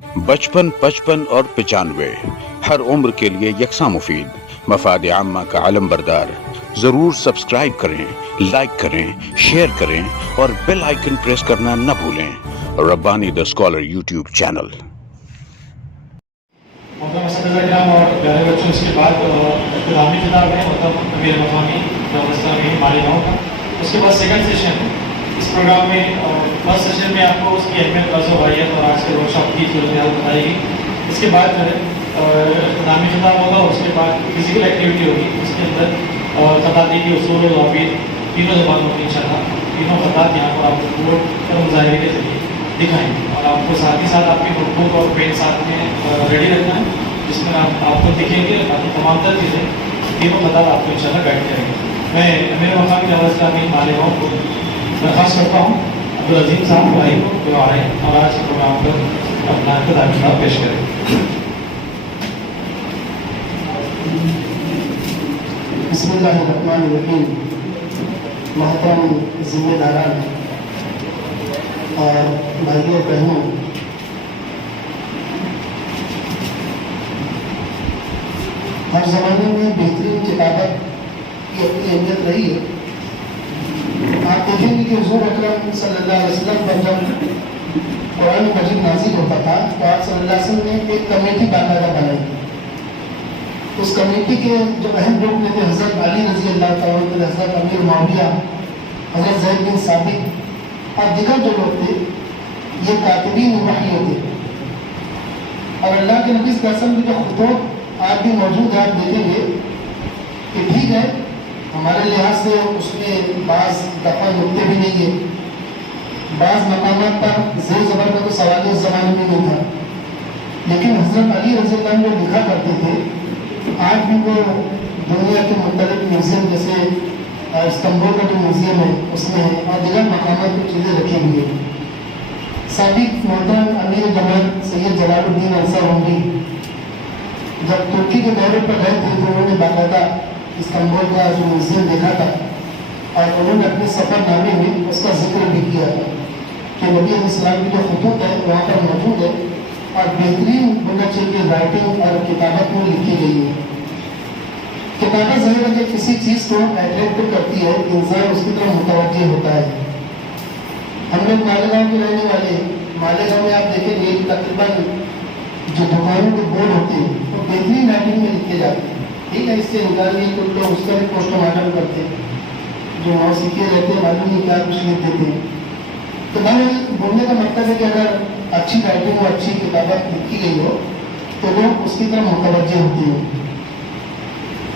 55 55 और 95 हर उम्र के लिए यकसा मुफीद, मफाद आम्मा का अलम बरदार। जरूर सब्सक्राइब करें, लाइक करें, शेयर करें और बेल आइकन प्रेस करना न भूलें। Rabbani the scholar YouTube channel. और प्यारे बच्चों, इसके बाद इब्तिदाई किताब है मतलब अमीर मकामी व्यवस्था में मालेगांव का। उसके बाद सेकंड सेशन इस प्रोग्राम में फर्स्ट सेशन में आपको उसकी अहमियत, कर्ज़ वाहियत और आज के वर्कशॉप की सूरत हाल बताएगी। इसके बाद जो है इब्तिदाई किताब होगा, उसके बाद फिजिकल एक्टिविटी होगी। उसके अंदर खताती की उसूल और ज़वाबित तीनों ज़बानों की इंशाअल्लाह तीनों खतात यहाँ पर आपको बोर्ड और मुज़ाहिरे के जरिए दिखाएंगे। और आपको साथ ही साथ आपकी नोटबुक और पेन साथ में रेडी रखना है, जिसमें आपको दिखेंगे बाकी तमाम तर चीज़ें तीनों खतात आपको इंशाअल्लाह गाइड करेंगे। मैं अमीर मकामी व्यवस्था में मालेगांव को दरख्वास्त करता हूँ अब्दुल अजीम साहब भाई को जो आ रहे हैं और आज के प्रोग्राम पर अपना इब्तिदाई किताब पेश करें। बिस्मिल्लाहिर्रहमानिर्रहीम। मोहतरम जिम्मेदारान और भाइयों बहनों, हर ज़माने में बेहतरीन किताबत की अपनी अहमियत रही है। आप देखेंगे कि हुज़ूर अकरम सल्लल्लाहु अलैहि वसल्लम पर जब कुरान मजीद नाज़िल होता था तो आप सल्लल्लाहु अलैहि वसल्लम ने एक कमेटी बाकायदा बनाई। उस कमेटी के जो अहम लोग थे हज़रत अली रज़ी अल्लाह तआला अन्हु, हज़रत अमीर मुआविया, हज़रत ज़ैद बिन साबित और दिगर जो लोग थे, ये कातिबीन वही होते। और अल्लाह के नबी सल्लल्लाहु अलैहि वसल्लम के जो खुतूब आज भी मौजूद है, आप देखेंगे कि ठीक है हमारे लिहाज से उसमें बाज़ दफ़ा नुक्ते भी नहीं है, बाज़ मकामात पर ज़ेर ज़बर का तो सवाल उस ज़माने में नहीं था, लेकिन हज़रत अली रज़ी अल्लाह अन्हु लिखा करते थे। आज भी वो दुनिया के मुख्तलिफ म्यूज़ियम जैसे इस्तांबुल का जो म्यूज़ियम है उसमें है और दिगर मकामात की चीज़ें रखी हुई है। साबिक़ मोहतरम अमीर जमात सैयद जलालुद्दीन अंसारी जब तुर्की के दौरे पर गए थे तो उन्होंने बाकायदा इस्तांबुल का जो म्यूज़ियम देखा था और उन्होंने अपने सफ़रनामे में उसका जिक्र भी किया था कि नबी अलैहिस्सलाम की जो खुतूत है वहाँ पर मौजूद है और बेहतरीन बोलना चाहिए राइटिंग और किताबत में लिखी गई है। किताबत ज़ाहिर है कि किसी चीज़ को अट्रैक्ट करती है, इंसान उसकी तरफ मुतवज्जे होता है। हम लोग मालेगांव के रहने वाले हैं। मालेगांव में आप देखेंगे तकरीबन जो दुकानों के बोर्ड होते हैं वो बेहतरीन राइटिंग में लिखे जाते हैं। ठीक है, इससे निकाल लिए कुछ लोग उसका भी पोस्टमार्टम करते हैं, जो नौसिखे रहते हैं मालूम नहीं क्या कुछ लिख देते हैं। तो मैं बोलने का मतलब है कि अगर अच्छी राइटिंग और अच्छी किताबत लिखी गई हो तो लोग उसकी तरफ मुतवज्जे होते हैं।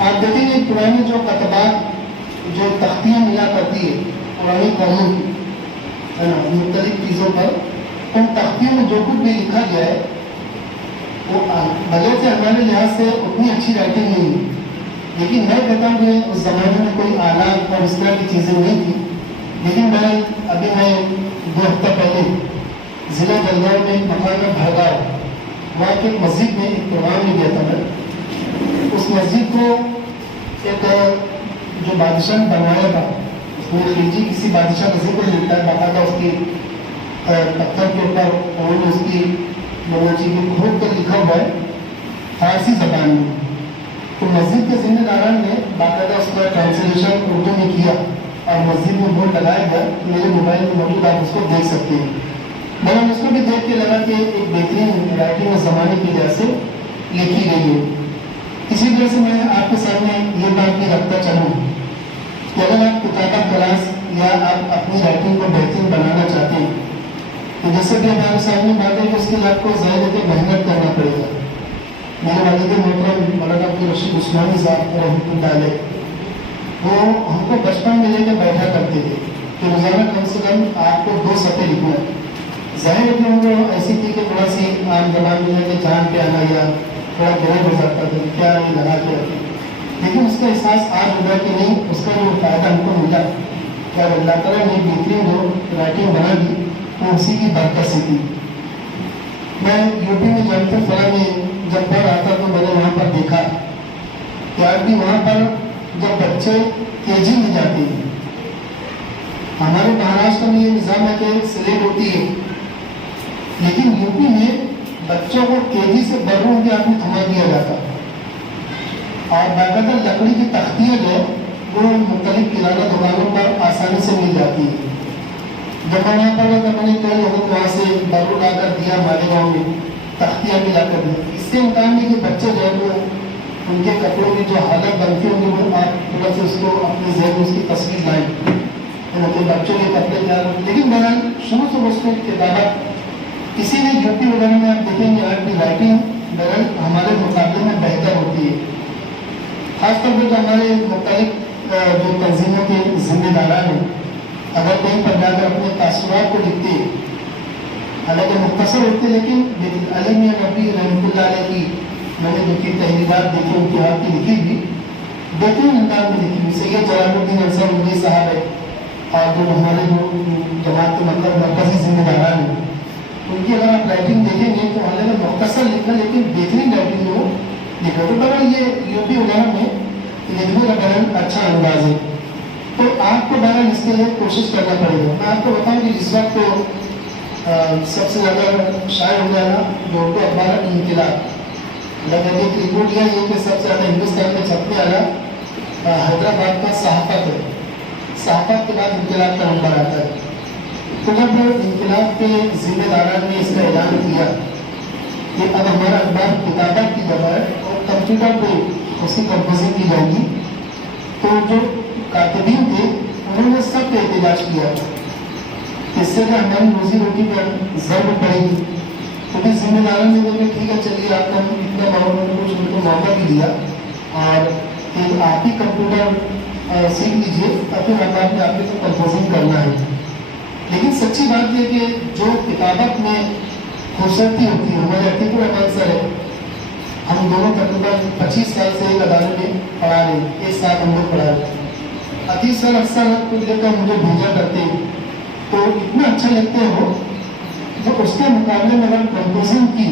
आप देखेंगे पुरानी जो कतबात जो तख्तियाँ मिला करती है पुरानी कौमों की, है ना, मुख्तलिफ चीज़ों पर, उन तख्तियों में जो कुछ भी लिखा गया है वो भले से हमारे लिहाज से उतनी अच्छी राइटिंग नहीं है, लेकिन मैं कहता हूँ कि उस ज़माने में कोई आलात और इस तरह की चीज़ें नहीं थी। लेकिन मैं 2 हफ्ता पहले ज़िला जलगांव में एक मकान है भरगांव, वहाँ की एक मस्जिद में एक प्रोग्राम में गया था मैं। उस मस्जिद को एक जो बादशाह ने बनवाया था, उसमें खिलजी किसी बादशाह का जिक्र मिलता है बाकायदा उसकी पत्थर के ऊपर उन्होंने उसकी बोलना चाहिए खोद कर लिखा हुआ है फारसी ज़बान में। तो मस्जिद के जिम्मेदारान ने बाकायदा उसका ट्रांसलेशन उर्दू में किया और मस्जिद में बोर्ड लगाया गया। मेरे मोबाइल में मौजूद, आप उसको देख सकते हैं। मैंने उसको भी देख के लगा कि एक बेहतरीन राइटिंग उस ज़माने की वजह से लिखी गई है। इसी वजह से मैं आपके सामने ये बात भी रखता चलूँ कि अगर आप किताबत क्लास या आप अपनी राइटिंग को बेहतरीन बनाना चाहते हैं तो जैसे कि हमारे सामने बात है कि उसके लिए आपको ज़ाहिर है कि मेहनत करना पड़ेगा। मेरे वालिद मोहतरम मौलाना अब्दुल रशीद उस्मानी साहब रहमतुल्लाह अलैह वो हमको बचपन में लेकर बैठा करते थे कि रोज़ाना कम से कम आपको 2 सफ़े लिखना है। ज़ाहिर है कि उनको ऐसी थी कि थोड़ा सी आम जबान में जाके जान पे आना या थोड़ा गलत हो जाता था, क्या नहीं लगा के रखें, लेकिन उसका एहसास आज होगा कि नहीं, उसका जो फ़ायदा हमको मिला क्या अल्लाह ताला ने बेहतरीन जो राइटिंग बना दी तो उसी की बरकत से थी। मैं यूपी में जामतुल फला में जब पढ़ आता तो मैंने वहाँ पर देखा कि आज भी वहाँ पर जब बच्चे केजी में जाते हैं, हमारे महाराष्ट्र में ये निज़ाम है कि सिलेट होती है, लेकिन यूपी में बच्चों को तेजी से बर्रों के हाथ में थमा दिया जाता और बाकायदा लकड़ी की तख्तियाँ जो है वो मुख्तलिफ किराना दुकानों पर आसानी से मिल जाती है। जब मैं वहाँ पर तो मैंने कई लोगों को वहाँ से बर्रों लाकर दिया, मालेगांव में तख्तियाँ भी लाकर दी। इससे इम्कान है कि बच्चे जो है वो उनके कपड़ों की जो हालत बनती होगी वो आप थोड़ा सा उसको अपने जहन में उसकी तस्वीर लाएँ, मतलब बच्चों के कपड़े तैयार होते। लेकिन बहरहाल शुरू से उसको किताबत इसीलिए यूपी वगैरह में आप देखेंगे आज भी राइटिंग बहरहाल हमारे मुकाबले में बेहतर होती है। खासतौर पर जो हमारे मुख्तलिफ जो तंजीमों के जिम्मेदारान हैं, अगर कहीं पर जाकर अपने तासुरात को लिखते हैं, हालांकि मुख्तसर होते लेकिन अली मियां नबी रहमतुल्लाह अलैह की मैंने जो की तहरीरात देखी उनकी हाथ की लिखी भी बेहतरीन अंदाज में लिखी हुई। सैयद जलालुद्दीन अंसारुद्दीन साहब है और जो हमारे जो जमात के मतलब मरकजी जिम्मेदारान हैं, उनकी अगर आप राइटिंग देखेंगे तो हालांकि मुख्तसर लिखना लेकिन बेहतरीन राइटिंग में वो लिखा। तो बड़ा ये यूपी वगैरह में लिखने का बड़ा अच्छा अंदाज है। तो आपको बहरहाल इसके लिए कोशिश करना पड़ेगा। मैं आपको बताऊं कि इस वक्त तो सबसे ज़्यादा शायर हो जाएगा जो उर्दू अखबार इनकलाब, मतलब एक रिपोर्ट यह है कि सबसे ज़्यादा हिंदुस्तान में छपने वाला हैदराबाद का सहाफ़त है। सहाफ़त के बाद इनकलाब का नंबर आता है। तो जब इनकलाब के जिम्मेदारान ने इसका ऐलान किया कि अब हमारा अखबार किताबत की जगह और कंप्यूटर पे उसकी कंपोजिंग की जाएगी, तो जो कातिबीन थे उन्होंने सब एहतजाज किया इससे कि हमारी रोजी रोटी पर ज़रूर पड़ेगी। तो भी जिम्मेदारों ने बोले ठीक है चलिए आपको हम इतना कुछ उनको मौका भी दिया और फिर आप ही कंप्यूटर सीख लीजिए ताकि आप आपको कंपोजिंग करना है। लेकिन सच्ची बात यह कि जो किताबत में खूबसूरती होती है, हमारे अतीकुर रहमान सर है, हम दोनों तकरीबन 25 साल से एक अदालत में पढ़ा रहे हैं, एक साथ हम लोग पढ़ा रहे हैं। अतीक सर अक्सर कुछ लेकर मुझे भेजा करते हैं, तो इतना अच्छा लगते हो जो उसके मुकाबले में अगर कंपोजिंग की,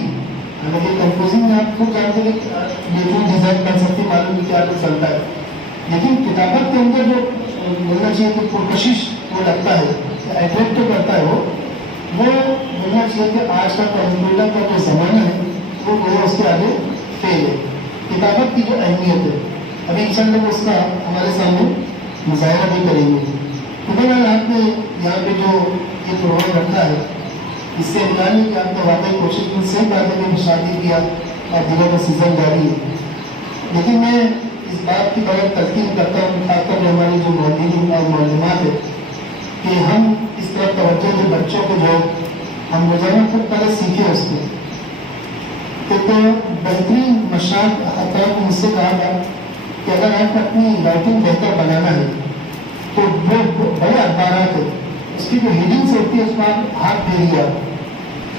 हालांकि कंपोजिंग में आप खुद जानते हैं बेहतरीन डिज़ाइन कर सकते मालूम कि क्या कुछ चलता है, लेकिन किताबत के अंदर जो बोलना चाहिए कि पुरकशिश वो लगता है, एट्रैक्ट तो करता है वो बोलना चाहिए कि आज का कंप्यूटर का जो ज़माना है वो गोया उसके आगे फेल है। किताबत की जो अहमियत है अभी इंशाअल्लाह उसका हमारे सामने मुजाहरा भी करेंगे। तो बहरहाल आपने यहाँ पे जो ये प्रोग्राम रखा है इससे इम्कान है कि आपने वाकई कोशिश की। सही बात है कि शादी किया और दिनों का सीज़न जारी है, लेकिन मैं इस बात की बड़ा तल्कीन करता हूँ खासकर हमारी जो मौलवी और मौलमात है कि हम इस तरह तवज्जो जो बच्चों को जो हम रोजाना खुद पहले सीखें उसको। तो बेहतरीन मशाक हत्या को मुझसे कहा था कि अगर आपको अपनी राइटिंग बेहतर बनाना है तो वो बड़े अखबार है उसकी जो हेडिंग्स होती है उसमें आप हाथ फेरिए।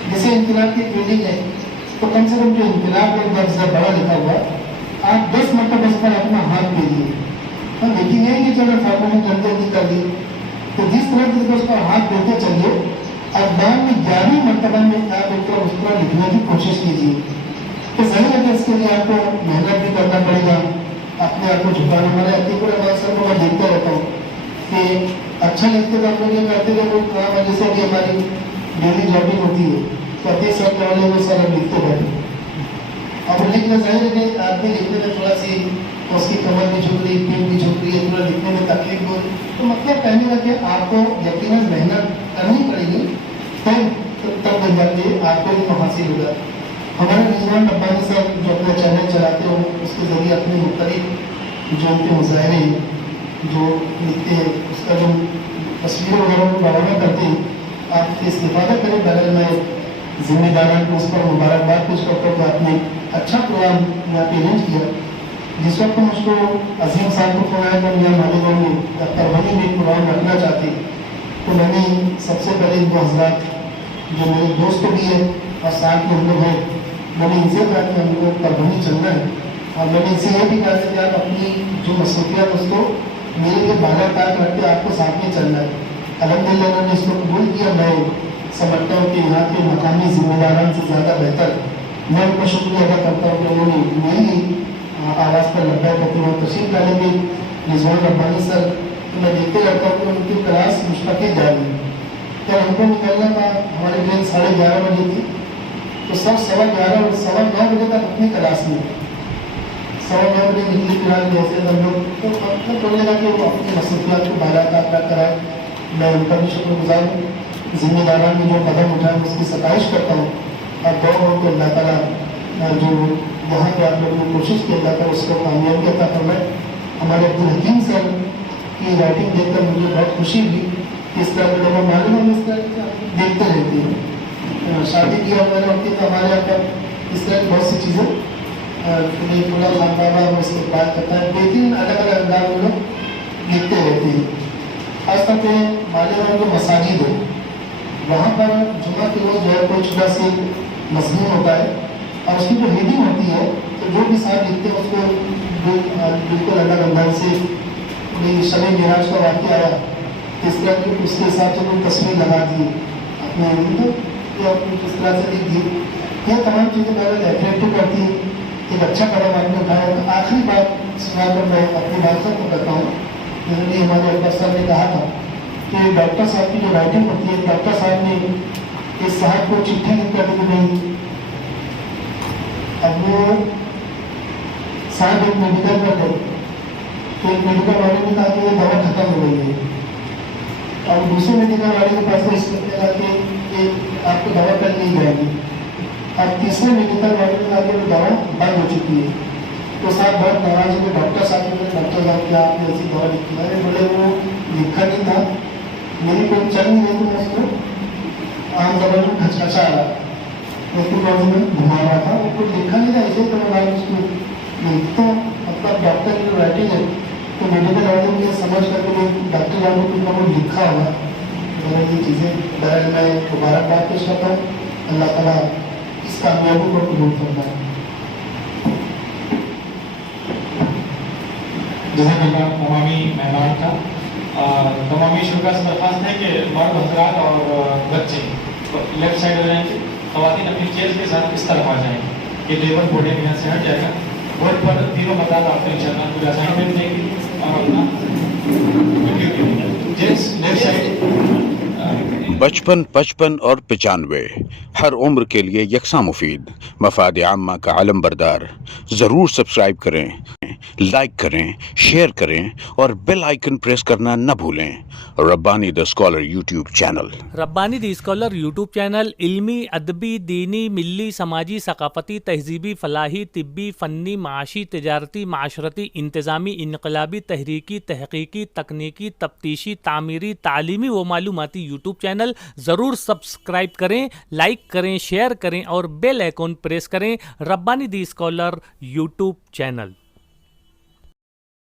जैसे इनकलाब की हेडिंग है तो कम से कम जो इनकलाब का लफ्ज़ बड़ा लिखा हुआ आप 10 मरतबा उस पर अपना हाथ फेरिए। तो लेकिन यही कि चलो फातों ने जल्दी जल्दी कर दी, तो जिस तरह से उस पर हाथ फेरते चलिए अखबार में 11वीं मरतबा में आप एक उस पर लिखने की कोशिश कीजिए। तो सही है कि इसके लिए आपको मेहनत भी करना पड़ेगा, अपने आप को झुकाना। हमारे अतीकुर रहमान सर को मैं देखते रहता हूँ कि अच्छा लिखते तो हम लोग ये करते थे कोई काम है, जैसे कि हमारी डेली जॉबिंग होती है तो अतीत सर के वाले वो सर हम लिखते रहते अब लिखना चाहिए कि आदमी लिखने में थोड़ा सी तो उसकी कमर भी झुक रही, पीठ भी झुक रही है, थोड़ा लिखने में तकलीफ हो रही, तो मतलब कहने लगे आपको यकीनन मेहनत करनी पड़ेगी तब जाके आपको भी हासिल होगा। हमारे रिजवान रब्बानी साहब जो अपना चैनल चलाते हो उसके ज़रिए अपने मुख्तलिफ जो उनके मुजाहरे जो लिखते हैं उसका जो तस्वीरें वगैरह रवाना करते हैं आप इस्तेफादा करें। बगैर मैं जिम्मेदारान को उस पर मुबारकबाद पेश करता हूँ कि आपने अच्छा प्रोग्राम यहाँ पे अरेंज किया। जिस वक्त मुझको अजीम साहब को फोन आया कि यहाँ मालेगांव में परवनी में प्रोग्राम रखना चाहते तो मैंने सबसे पहले इन दो हजरात जो मेरे दोस्त भी है और साथ में हम लोग हैं मैंने इनसे कहा कि हम लोग परवनी चलना है और मैंने इनसे यह भी कहा कि आप अपनी जो मसरूफियात उसको मेरे लिए बाहर तक रखते आपको साथ में चलना है। अल्हम्दुलिल्लाह उन्होंने इसको कबूल किया। मैं समझता हूँ कि यहाँ के मकामी जिम्मेदारान से ज़्यादा बेहतर मैं उनका शुक्रिया अदा करता हूँ कि उन्होंने मेरी आवाज़ पर लब्बैक करते हुए तशरीफ लाने में रिजवान रब्बानी सर तो मैं देखते रहता हूँ कि उनकी क्लास मुस्तकिल जारी है। जब हमको निकलना था हमारी ट्रेन 11:30 बजे थी तो सब 11:15 और 9:15 बजे तक अपनी क्लास में 9:15 बजे निकली फिलहाल जैसे हम लोग तो मतलब बोलने लगा कि वो अपनी मसरूफियात को बाला अदा कराए। मैं उनका भी शुक्रगुजार हूँ, जिम्मेदारान ने जो कदम उठाए उसकी सताइश करता हूँ और दुआ हो कि अल्लाह ताला जो यहाँ पे आप लोगों ने कोशिश की अल्लाह ताला उसको कामयाबी अता फरमाए। हमारे अब्दुल हकीम सर की राइटिंग देखकर मुझे बहुत खुशी हुई कि इस तरह के लोग मालूम हम इस तरह देखते रहते हैं। शादी किया हमारे वक्त तो हमारे यहाँ पर इस तरह की बहुत सी चीज़ें पूरा खानदाना में इस्तेमाल करता है, लेकिन अलग अलग अंदाज में लोग लिखते रहते हैं। खासतौर पर मालेगांव जो मसाजिद है वहाँ पर जुमा के रोज़ जो है कोई छोटा सी मजमून होता है और उसकी जो हेडिंग होती है तो जो भी साहब लिखते हैं उसको बिल्कुल अलग अंदाज से शब मिराज का वाक़या आया इस तरह की उसके हिसाब से कोई तस्वीर लगा दी अपने या किस तरह से लिख दी। यह तमाम चीज़ें मेरे अट्रैक्टिव करती है। एक अच्छा कदम आपने उठाया। आखिरी बात सुना कर मैं अपनी बात को करता हूँ। जैसे कि हमारे अब्बास साहब ने कहा था कि डॉक्टर साहब की जो राइटिंग होती है, डॉक्टर साहब ने इस साहब को चिट्ठी लिख कर दी कि नहीं अब वो साहब एक मेडिकल पर गए तो एक मेडिकल वाले ने कहा कि ये दवा खत्म हो गई है और दूसरे मेडिकल वाले के पास इस लगा कि आपको दवा कल नहीं जाएगी और तीसरे मेडिकल वाले ने कहा कि वो दवा बंद हो चुकी है। तो साहब बहुत नाराज हुए। डॉक्टर साहब ने डॉक्टर साहब क्या आपने ऐसी दवा लिखी है? बोले वो लिखा नहीं था, मेरी कोई चल नहीं रही थी, मैं उसको आम दवा में खचखचा रहा लेकिन बाजू में घुमा रहा था, वो कुछ लिखा नहीं था इसे तो मैं उसको लिखता हूँ। मतलब डॉक्टर की जो राइटिंग है तो मेडिकल वाले को ये समझ करके डॉक्टर वालों को कुछ लिखा होगा। मैंने ये चीज़ें बहर मैं मुबारकबाद पेश करता हूँ। अल्लाह ताला इस कामयाबी को कबूल करता है। जैसे तमामी मेहमान का तमामी शुरा से दरख्वास्त है कि मर्द हजरात और बच्चे लेफ्ट साइड हो जाएंगे, ख़वातीन अपनी चेयर के साथ इस तरफ आ जाएंगे। ये लेबर बोर्डिंग यहाँ से हट जाएगा। बोर्ड पर तीनों बता आपने इंशाल्लाह पूरा असाइनमेंट देंगे और अपना जेंट्स लेफ्ट साइड। बचपन 55 और 95 हर उम्र के लिए यकसा मुफीद मफाद आम्मा का आलम बरदार। ज़रूर सब्सक्राइब करें, लाइक करें, शेयर करें और बेल आइकन प्रेस करना न भूलें। Rabbani the scholar YouTube channel. Rabbani the scholar YouTube channel इल्मी, अदबी, दीनी, मिली, समाजी, सकाफती, तहजीबी, फलाही, तिब्बी, फ़न्नी, माशी, तिजारती, माशरती, इंतज़ामी, इनकलाबी, तहरीकी, तहकीकी, तकनीकी, तफ्तीशी, तामीरी, तालीमी व मालूमाती यूट्यूब चैनल। ज़रूर सब्सक्राइब करें, लाइक करें, शेयर करें और बेल आइकन प्रेस करें। Rabbani the scholar YouTube channel.